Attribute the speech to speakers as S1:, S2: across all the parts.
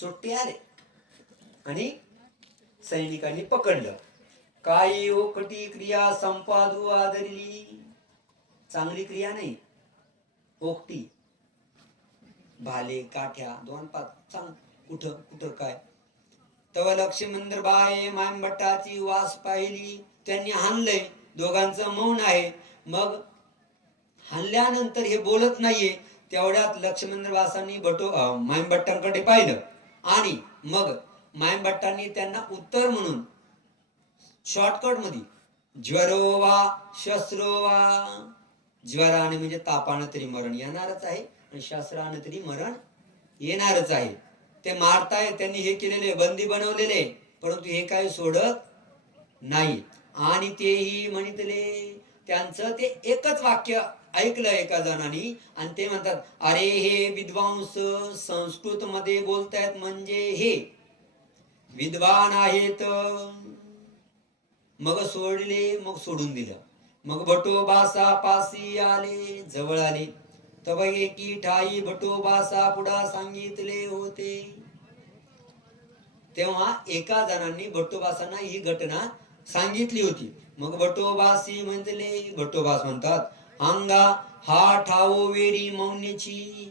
S1: चोट्टे आले. आणि सैनिकांनी पकडलं. काही ओकटी क्रिया संपादू आदरली. चांगली क्रिया नाही. ओकटी. भाले काठ्या दोन पाच सांग कुठं कुठं काय? तव लक्ष्मंद्र बाय मायमभट्टाची वास पाहिली. त्यांनी हाणलंय. दोघांचं मौन आहे. मग हाणल्यानंतर हे बोलत नाहीये. तेवढ्यात लक्ष्मंद्र भटो मायमभट्टांकडे पाहिलं. आणि मग मायमभट्टांनी त्यांना उत्तर म्हणून शॉर्टकटमध्ये ज्वरो वा शस्त्रो वा ज्वराने म्हणजे तापानं तरी मरण येणारच आहे आणि शस्त्रानं तरी मरण येणारच आहे. ते मारताय त्यांनी हे केलेले बंदी बनवलेले परंतु हे काय सोडत नाही आणि तेही म्हणितले त्यांचं ते एकच वाक्य ऐकलं एका जणांनी. आणि ते म्हणतात अरे हे विद्वांस संस्कृत मध्ये बोलतायत म्हणजे हे विद्वान आहेत. मग सोडले मग सोडून दिलं. मग भटोबासा पासी आले जवळ आले. तब एकी ठाई भटोबासा पुढा सांगितले होते. तेव्हा एका जणांनी भट्टोबासांना ही घटना सांगितली होती. मग भट्टोबासी म्हणतले भट्टोबास म्हणतात अंगा हा ठावो वेरी मौन्याची.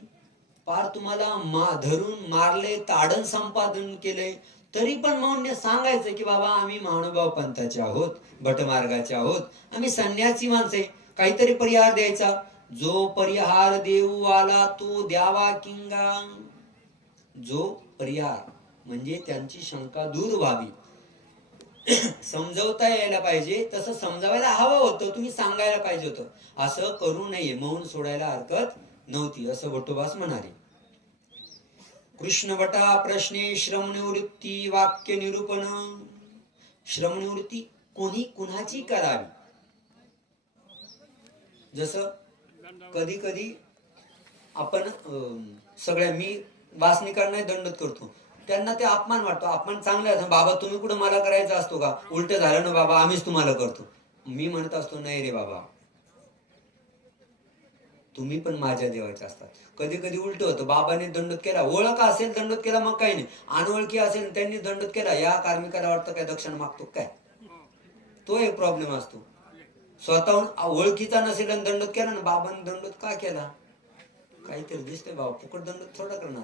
S1: पार तुम्हाला मा धरून मारले ताडण संपादन केले. तरी पण मौन्य सांगायचं की बाबा आम्ही महानुभाव पंथाचे आहोत भटमार्गाचे आहोत. आम्ही संन्यासी माणसे काहीतरी परिहार द्यायचा. जो परिहार देऊ आला तो द्यावा किंगा जो परिहार. म्हणजे त्यांची शंका दूर व्हावी. समजवता यायला पाहिजे तसं समजावायला हवं होतं तुम्ही सांगायला पाहिजे होतं. असं करू नये मौन सोडायला हरकत नव्हती असं भट्टोबास म्हणाले. कृष्ण भटा प्रश्ने श्रमनिवृत्ती वाक्य निरूपण. श्रमनिवृत्ती कोणी कुणाची करावी? जस कधी कधी आपण सगळ्या मी वासनिकांना दंडत करतो. त्यांना ते अपमान वाटतो. अपमान चांगला असतो बाबा तुम्ही कुठं मला करायचा असतो का? उलट झालं ना बाबा आम्हीच तुम्हाला करतो. मी म्हणत असतो नाही रे बाबा. तुम्ही पण माझ्या देवाचे असतात. कधी कधी उलट होतं. बाबाने दंडोत केला. ओळख असेल दंडोत केला मग काही नाही. अनोळखी असेल त्यांनी दंडोत केला. या कार्मिकाला वाटतं काय दक्षिण मागतो काय? तो एक प्रॉब्लेम असतो. स्वतःहून ओळखीचा नसेल आणि दंडोत केला ना बाबाने दंडोत का केला? काहीतरी दिसतंय बाबा. फुकट दंडोत थोडा करणार.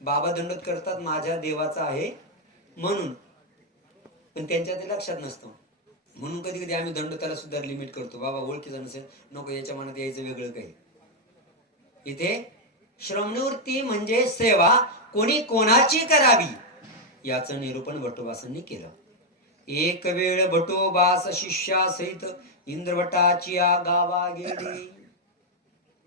S1: बाबा दंडोत करतात माझ्या देवाचा आहे म्हणून. पण त्यांच्या ते लक्षात नसतं. म्हणून कधी कधी आम्ही दंडोताला सुद्धा लिमिट करतो. बाबा ओळखीचा नसेल नको याच्या मनात यायचं वेगळं काही. इथे श्रमनिवृत्ती म्हणजे सेवा कोणी कोणाची करावी? याचं निरूपण भटोबासांनी केलं. एक वेळ भटोबास शिष्या सहित इंद्रभटाची गावा गेली.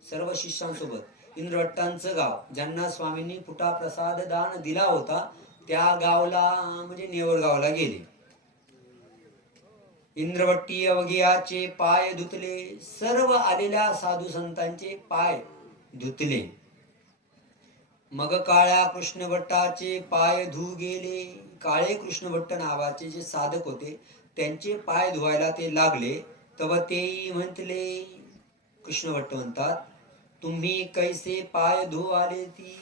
S1: सर्व शिष्यांसोबत. इंद्रभट्टांचं गाव. ज्यांना स्वामींनी पुटा प्रसाद दान दिला होता त्या गावला म्हणजे नेवर गावला गेले. इंद्रवट्टी अवघियाचे पाय धुतले सर्व आलेल्या साधू संतांचे पाय धुतले. मग काळ्या कृष्णभट्टाचे पाय धु गेले. काळे कृष्णभट्ट नावाचे जे साधक होते त्यांचे पाय धुवायला ते लागले. तव तेही म्हटले कृष्णभट्ट म्हणतात तुम्ही कैसे पाय धु आले ती?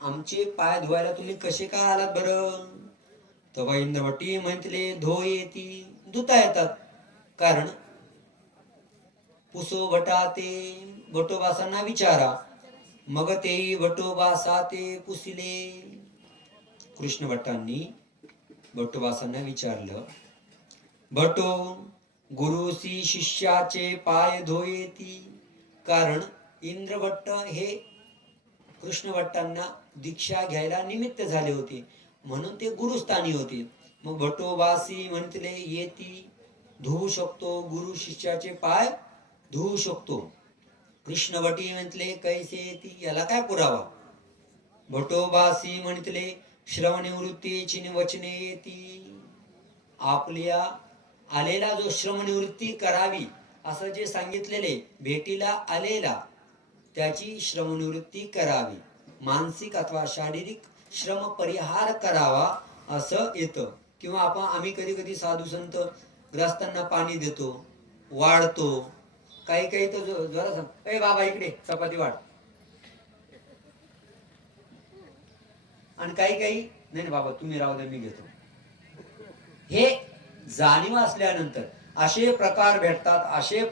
S1: आमचे पाय धुवायला तुम्ही कसे काय आलात बरं? तेव्हा इंद्रवटी म्हटले धो येती धुता येतात. कारण पुसो भटा ते भटोबासांना विचारा. मग तेही भटोबासा ते पुसिले. कृष्ण भट्टांनी भटोबासांना विचारलं भटो गुरुसी शिष्याचे पाय धोयेती कारण इंद्रभट्ट हे कृष्णभट्टांना दीक्षा घ्यायला निमित्त झाले होते. म्हणून ते गुरुस्थानी होते. मग भटोबासी म्हणतले येती धुवू शकतो गुरु शिष्याचे पाय धुवू शकतो. कृष्णभटी म्हटले कैसे येती याला काय पुरावा? भटोबासी म्हणतले श्रवनिवृत्तीची वचने येती आपल्या आलेला जो श्रमनिवृत्ती करावी असं जे सांगितलेले भेटीला आलेला त्याची श्रमनिवृत्ती करावी. मानसिक अथवा शारीरिक श्रम परिहार करावा असं येतं. किंवा आपण आम्ही कधी कधी साधू संत ग्रस्तांना पाणी देतो वाढतो. काही काही तर जरा सांग. ए बाबा इकडे चपाती वाढ. आणि काही काही नाही ना बाबा तुम्ही राहू द्या मी घेतो. हे जाणीव असल्यानंतर असे प्रकार भेटतात असे